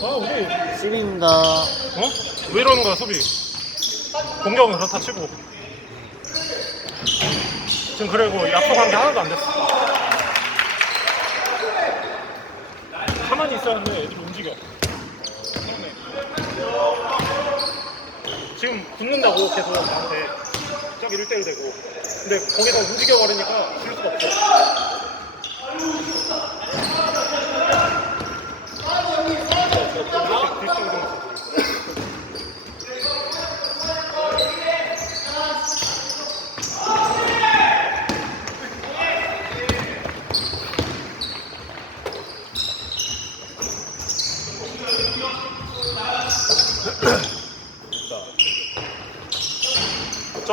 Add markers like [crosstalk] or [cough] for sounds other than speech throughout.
아 우리. 수비입니다. 어? 왜 이러는 거야 수비. 공격은 그렇다 치고. 지금 그리고 약속한 게 하나도 안 됐어. 가만히 있었는데 애들이 움직여. 지금 붙는다고 계속 나한테 저기 1대1 되고. 근데 거기서 움직여버리니까 줄 수가 없어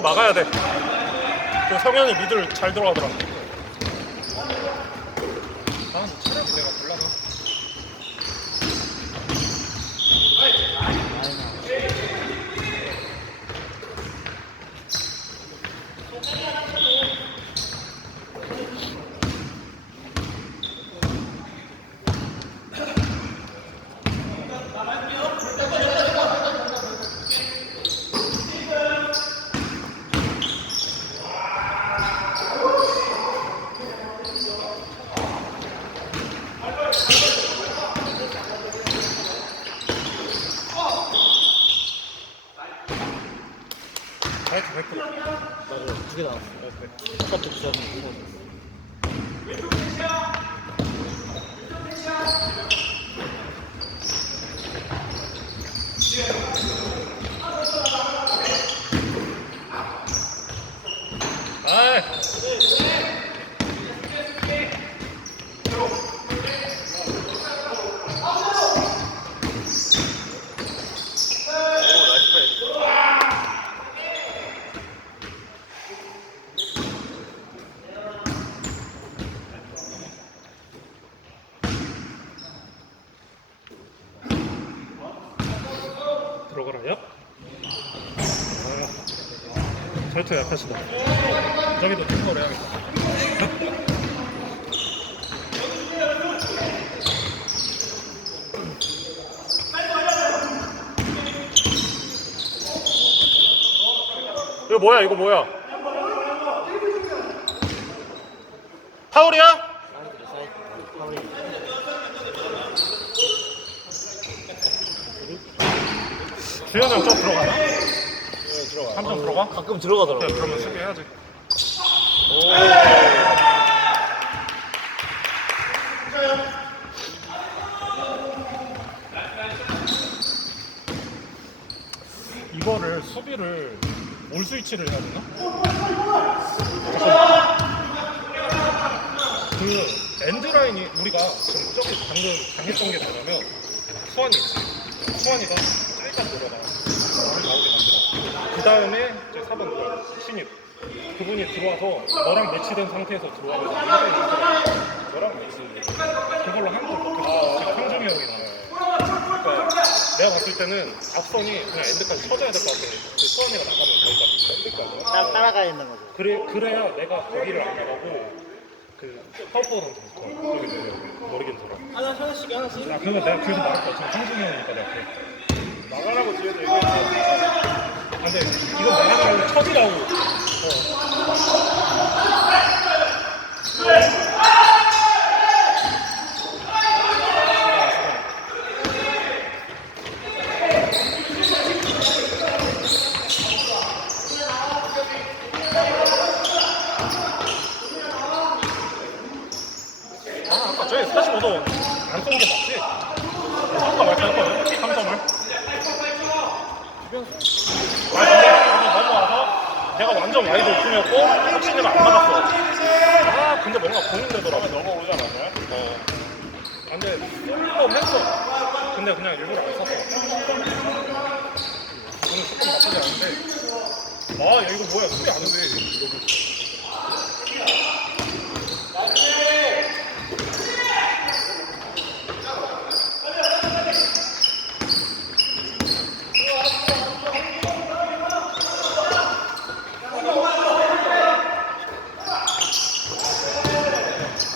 저거 막아야 돼. 그 성현이 미들 잘 들어가더라. 난 체력이 내가 몰라서. 아이트 100%. 나도 두개 나왔어. 두 잔을 먹었어. 아이. 들어가라요? 아, 절투 약하시다. 저기도 탱커를 해야겠다. [laughs] 이거 뭐야? 이거 뭐야? 파울이야? 사이드로 사이드. 파울이. 주현이 형좀 들어가나? 네, 들어가. 한점 들어가? 가끔 들어가더라고. 네, 그러면 수비해야지. 이거를 수비를 올 스위치를 해야 되나? 그 엔드라인이 우리가 지금 저기 방금 당했던 게 뭐냐면 수환이 있지. 수환이가 나오게 만들어. 그 다음에 이제 4번 누가 신입 그분이 들어와서 너랑 매치된 상태에서 들어와서 너랑 매치 그걸로 한번 그 황중이 형이 나와요. 그러니까 내가 봤을 때는 앞선이 그냥 엔드까지 쳐줘야 될 것 같아. 그 수환이가 나가면 거기까지 엔드까지. 따, 따라가야 된다는 거죠. 그래 그래야 내가 거기를 안 나가고 그 파워포는 좀 좋아. 하나 하나씩 하나씩. 야 그러면 내가 뒤에서 나갈 것 같아. 황중이 형이니까 내가 그래. 나가라고 뒤에서 얘기했어. 아, 근데 나가면 쳐지라고. 어. 아, 아까 저기 45도 안쏜게 맞지? 3점 말까 했거든? 3점을. 아 근데 나도 넘어와서 내가 완전 와이드 오픈이었고 확신이가 안 받았어. 아 근데 뭔가 고민되더라고. 넘어오지 않았냐? 어. 아, 근데 쏠법 했어. 근데 그냥 일부러 안 쐈어 오늘 조금 나쁘지 않은데. 아 야 이거 뭐야? 소리 안 오네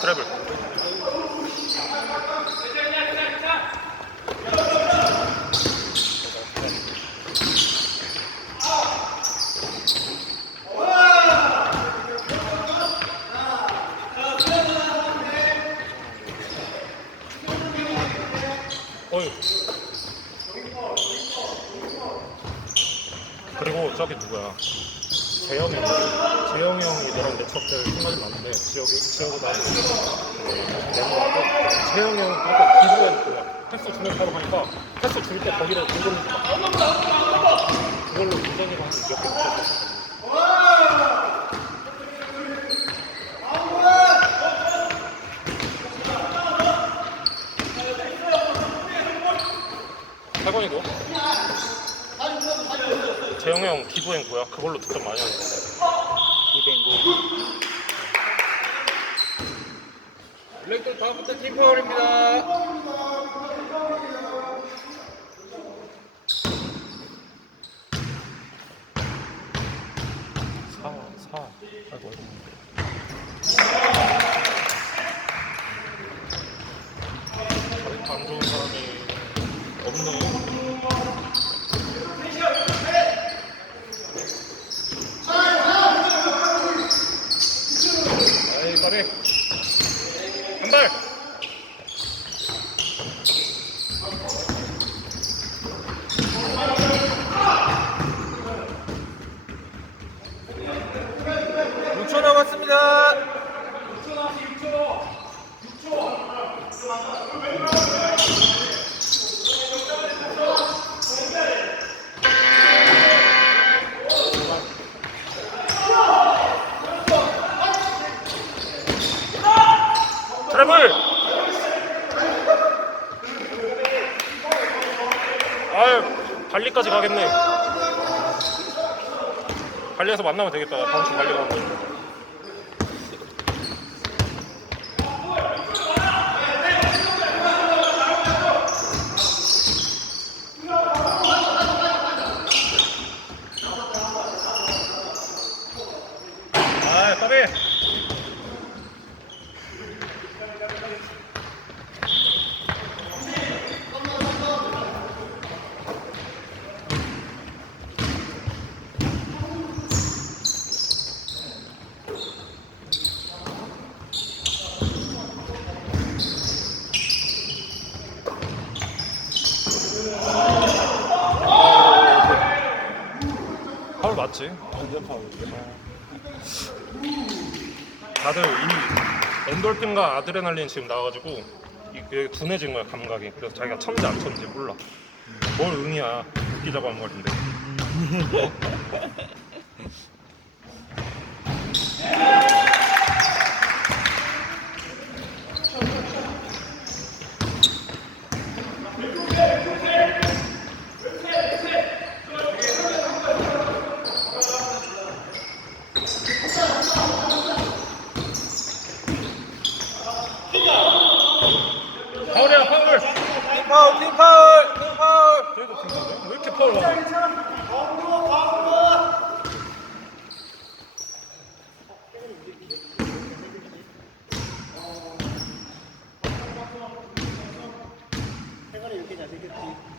트래블 어이. 그리고 저기 누구야? 재영이 형. 재영이 형이 너랑 네트워크 생각이 많은데 지역이 지역보다 네모하고 재영이 형 아까 기부에 그 패스 주면 바로 가니까 패스 줄 때 거기를 공격을 그걸로 문전이가 한몇개 붙였었거든요. 학원이고 재영이 형 기부행 뭐야? 그걸로 득점 많이 하는 거. 이뱅고. 블랙도 다음부터 팀 파울입니다. 사, 사. 아이고. 안 좋은 사람이 없네. 아이, 까비. 한 발. 육초 남았습니다. 트래블! 아유, 발리까지 가겠네. 발리에서 만나면 되겠다. 다음 주 발리 가는 거. 아, 까비! 파울. 다들 이 엔돌핀과 아드레날린 지금 나와가지고 이- 이게 둔해진 거야 감각이. 그래서 자기가 천지 안 천지 몰라. 뭘 응이야 웃기자고 한 말인데 [laughs] 파울이야 파울 팀 파울, 팀 파울. 그래도 왜 이렇게 파울 많아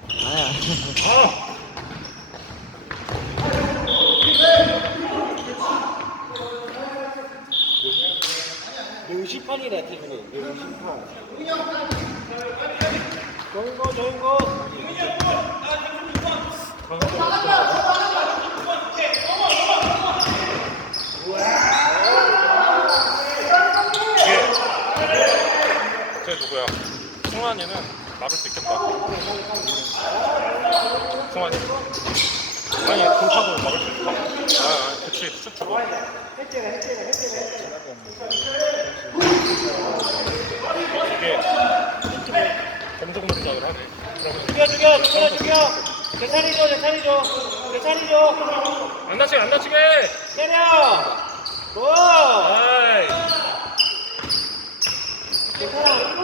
아야. 아 매우 심판이래 팀은 매우 심판. 좋은 거 좋은 거. 이게 쟤 누구야 검정 동작을 하네 그러면 죽여 죽여 죽여 죽여. 내 차리죠 내 차리죠 내 차리죠. 안 다치게 안 다치게 때려. 고. 아이 괜찮아.